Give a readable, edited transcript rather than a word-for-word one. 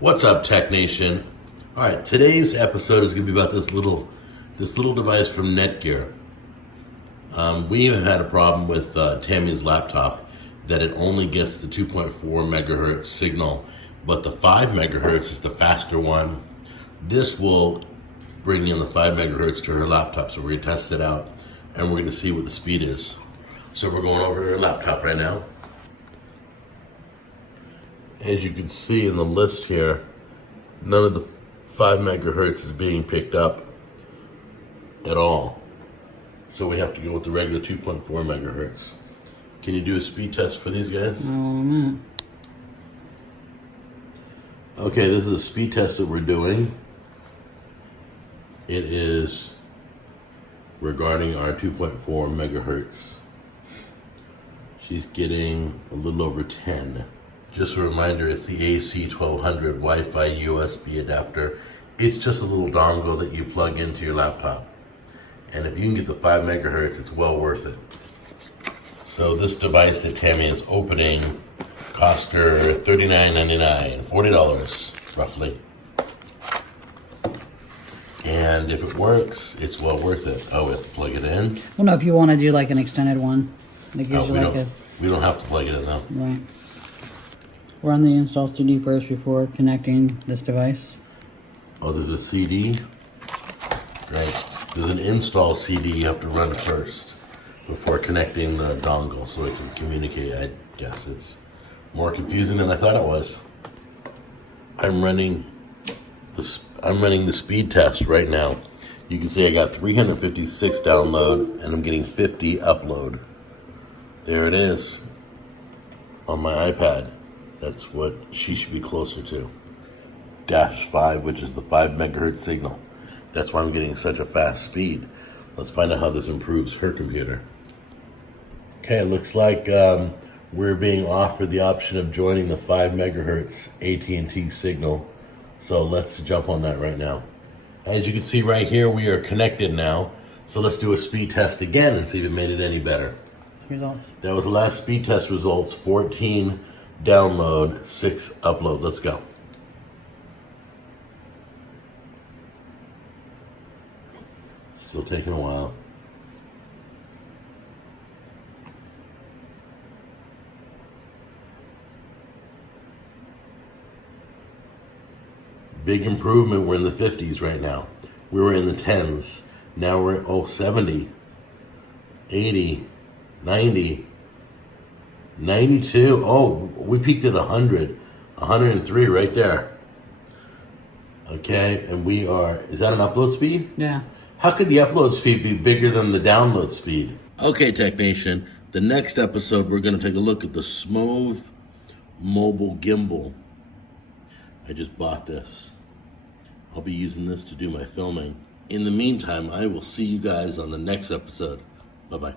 What's up, Tech Nation? All right, today's episode is going to be about this little device from Netgear. We even had a problem with Tammy's laptop that it only gets the 2.4 megahertz signal, but the 5 megahertz is the faster one. This will bring in the 5 megahertz to her laptop, so we're going to test it out and we're going to see what the speed is. So we're going over to her laptop right now. As you can see in the list here, none of the 5 megahertz is being picked up at all. So we have to go with the regular 2.4 megahertz. Can you do a speed test for these guys? Okay, this is a speed test that we're doing. It is regarding our 2.4 megahertz. She's getting a little over 10. Just a reminder, it's the AC1200 Wi-Fi USB adapter. It's just a little dongle that you plug into your laptop. And if you can get the 5 megahertz, it's well worth it. So this device that Tammy is opening cost her $39.99, $40 roughly. And if it works, it's well worth it. Oh, we have to plug it in? Well, no, if you want to do like an extended one. That gives you we don't have to plug it in though. Right. Run the install CD first before connecting this device. Oh, there's a CD? Right. There's an install CD you have to run first before connecting the dongle so it can communicate. I guess it's more confusing than I thought it was. I'm running the speed test right now. You can see I got 356 download and I'm getting 50 upload. There it is on my iPad. That's what she should be closer to. -5, which is the 5 megahertz signal. That's why I'm getting such a fast speed. Let's find out how this improves her computer. Okay, it looks like we're being offered the option of joining the 5 megahertz AT&T signal. So let's jump on that right now. As you can see right here, we are connected now. So let's do a speed test again and see if it made it any better. Results. That was the last speed test results. 14 download, 6 upload. Let's go. Still taking a while. Big improvement. We're in the 50s right now. We were in the 10s. Now we're at 70, 80, 90, 92. Oh, we peaked at 100, 103 right there. Okay, and we are, is that an upload speed? Yeah. How could the upload speed be bigger than the download speed? Okay, Tech Nation, the next episode we're going to take a look at the Smooth Mobile Gimbal. I just bought this. I'll be using this to do my filming. In the meantime, I will see you guys on the next episode. Bye-bye.